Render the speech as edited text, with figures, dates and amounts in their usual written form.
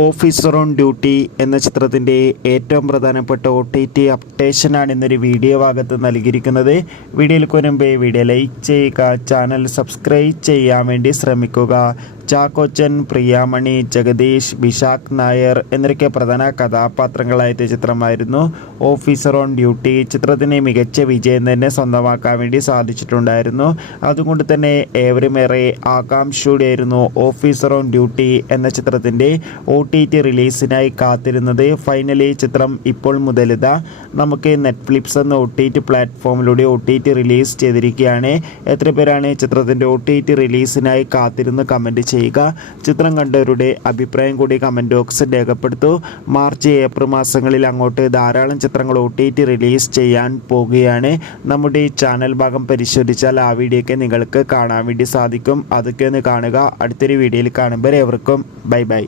Officer on duty എന്ന ചിത്രത്തിൻ്റെ ഏറ്റവും പ്രധാനപ്പെട്ട OTT അപ്ഡേഷനാണ് ഇന്നൊരു വീഡിയോ ഭാഗത്ത് നൽകിയിരിക്കുന്നത്. വീഡിയോയിലേക്ക് മുൻപേ വീഡിയോ ലൈക്ക് ചെയ്യുക, ചാനൽ സബ്സ്ക്രൈബ് ചെയ്യാൻ വേണ്ടി ശ്രമിക്കുക. ചാക്കോച്ചൻ, പ്രിയാമണി, ജഗദീഷ്, വിശാഖ് നായർ എന്നൊക്കെ പ്രധാന കഥാപാത്രങ്ങളായ ചിത്രമായിരുന്നു ഓഫീസർ ഓൺ ഡ്യൂട്ടി. ചിത്രത്തിന് മികച്ച വിജയം തന്നെ സ്വന്തമാക്കാൻ വേണ്ടി സാധിച്ചിട്ടുണ്ടായിരുന്നു. അതുകൊണ്ട് തന്നെ ഏവരുമേറെ ആകാംക്ഷയോടെയായിരുന്നു ഓഫീസർ ഓൺ ഡ്യൂട്ടി എന്ന ചിത്രത്തിൻ്റെ OTT റിലീസിനായി കാത്തിരുന്നത്. ഫൈനലി ചിത്രം ഇപ്പോൾ മുതൽ നമുക്ക് നെറ്റ്ഫ്ലിക്സ് എന്ന OTT പ്ലാറ്റ്ഫോമിലൂടെ OTT റിലീസ് ചെയ്തിരിക്കുകയാണ്. എത്ര പേരാണ് ചിത്രത്തിൻ്റെ OTT റിലീസിനായി കാത്തിരുന്ന് കമൻറ്റ് ചെയ്യുക. ചിത്രം കണ്ടവരുടെ അഭിപ്രായം കൂടി കമൻറ്റ് ബോക്സിൽ രേഖപ്പെടുത്തൂ. മാർച്ച് ഏപ്രിൽ മാസങ്ങളിൽ അങ്ങോട്ട് ധാരാളം ചിത്രങ്ങൾ OTT റിലീസ് ചെയ്യാൻ പോകുകയാണ്. നമ്മുടെ ചാനൽ ഭാഗം പരിശോധിച്ചാൽ ആ വീഡിയോ ഒക്കെ നിങ്ങൾക്ക് കാണാൻ വേണ്ടി സാധിക്കും. അതൊക്കെ ഒന്ന് കാണുക. അടുത്തൊരു വീഡിയോയിൽ കാണുമ്പോൾ ഏവർക്കും ബൈ ബൈ.